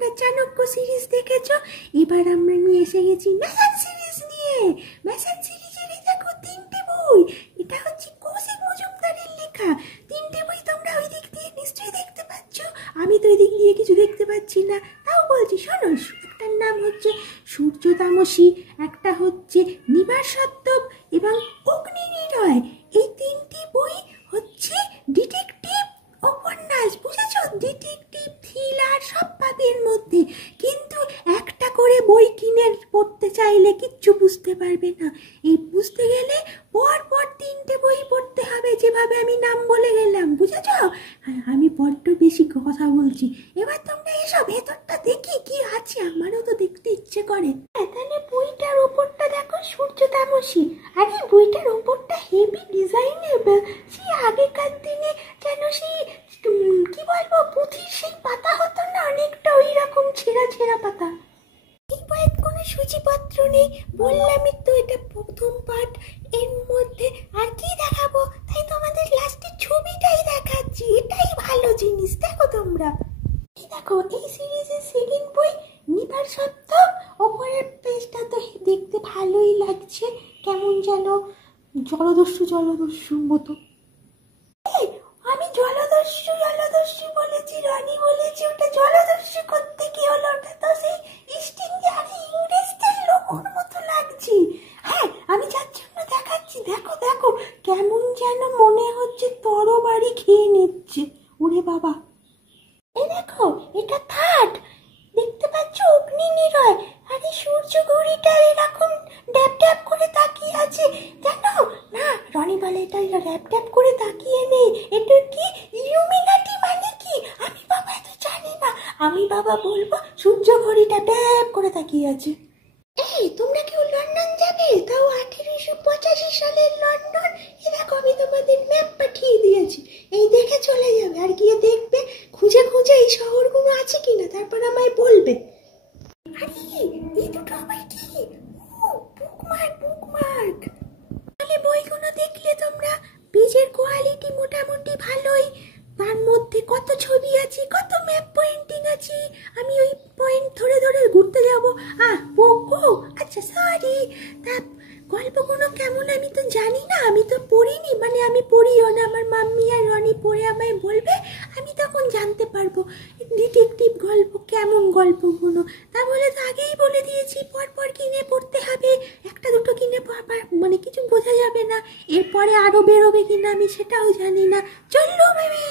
তোমরা চাণক্য সিরিজ দেখেছো, এবার আমরা নিয়ে এসে গেছি ম্যাশন সিরিজ নিয়ে। ম্যাশন সিরিজের এই দেখো 3টে বই, এটা হচ্ছে কৌশিক মজুমদারের লেখা। 3টে বই তোমরা ওই দিক দিয়ে নিশ্চয়ই দেখতে পাচ্ছ, আমি তো ওই দিক দিয়ে কিছু দেখতে পাচ্ছি না, তাও বলছি শোনো। একটার নাম হচ্ছে সূর্য তামসী, একটা হচ্ছে নিবাসত্তব এবং অগ্নি নিরয়। এই 3টি বই হচ্ছে ডিটেকটিভ উপন্যাস, বুঝেছো? ডিটেকটিভ থ্রিলার সব পাবে এর মধ্যে, কিন্তু একটা করে বই কিনে পড়তে চাইলে কিচ্ছু বুঝতে পারবে না। এই বুঝতে গেলে পর 3টে বই পড়তে হবে, যেভাবে আমি নাম বলে গেলাম, বুঝেছো? আমি বড্ড বেশি কথা বলছি, এবার তোমরা এসব ভেতরটা দেখি কি আছে, আমারও তো দেখতে ইচ্ছে করে। তাহলে বইটার ওপরটা দেখো, সূর্য তামসী। আরে বইটার ওপরটা হেভি ডিজাইনেবল, সেই আগেকার দিনে যেন সেই কি বলবো পুঁথির সেই পাতা হতো না, অনেকটা ওই রকম ছেঁড়া ছেঁড়া পাতা। এই বইয়ের কোনো সূচিপত্র নেই, বললামই তো এটা প্রথম পাঠ, এর মধ্যে আর কি দেখাবো, তাই তোমাদের লাস্টের ছবিটাই দেখাচ্ছি। এটাই ভালো জিনিস, দেখো তোমরা। এই দেখো এই সিরিজের সেকেন্ড বই নিবাসত্তব। ওপরের পেজটা তো দেখতে ভালোই লাগছে, কেমন যেন জলদস্যু মতো। আমি জলদস্যু বলেছি, রনি বলেছি, ওটা জলদস্যু করতে কি হলো? ওটা তো সেই ইস্টিং জারি ইংরেজদের লোগোর মতো লাগছে। হ্যাঁ, আমি যার জন্য দেখাচ্ছি, দেখো দেখো কেমন যেন মনে হচ্ছে তরবারি খেয়ে নিচ্ছে। ওরে বাবা, এই দেখো এটা থার্ড, দেখতে পাচ্ছ অগ্নি নিরয়। আরে সূর্য ঘড়িটা এরকম ড্যাপ ড্যাপ করে তাকিয়ে আছে, জানো না? রনি বলে এটা ড্যাপ ড্যাপ করে তাকিয়ে নেই, এটা কি ইলুমিনাটি মানে কি? আমি বাবা এত জানি না, আমি বাবা বলবো সূর্য ঘড়িটা ড্যাপ করে তাকিয়ে আছে। এই তোমরা কেউ লন্ডন যাবে? তাও 1885 সালের লন্ডন। এ দেখো আমি তোমাদের ম্যাপ পাঠিয়ে দিয়েছি, এই দেখে চলে যাবে, আর গিয়ে দেখবে খুঁজে খুঁজে এই শহরগুলো আছে কিনা, তারপর আমায় বলবে। আরে এই দুটো আবার কি? ও বুকমার্ক। তাহলে বইগুলো দেখলে তোমরা, পেজের কোয়ালিটি মোটামুটি ভালোই, তার মধ্যে কত ছবি আছে, কত ম্যাপ পয়েন্টিং আছে। আমি ওই পয়েন্ট ধরে ধরে ঘুরতে যাব। আচ্ছা সরি। তা গল্পগুলো কেমন আমি তো জানি না, আমি তো পড়িনি, মানে আমি পড়িও না, আমার মাম্মি আর রনি পড়ে আমায় বলবে, আমি তখন জানতে পারবো ডিটেকটিভ গল্প কেমন গল্পগুলো। তা বলে তো আগেই বলে দিয়েছি পর কিনে পড়তে হবে, একটা দুটো কিনে মানে কিছু বোঝা যাবে না, এরপরে আরো বেরোবে কিনা আমি সেটাও জানি না। চললো বেবি।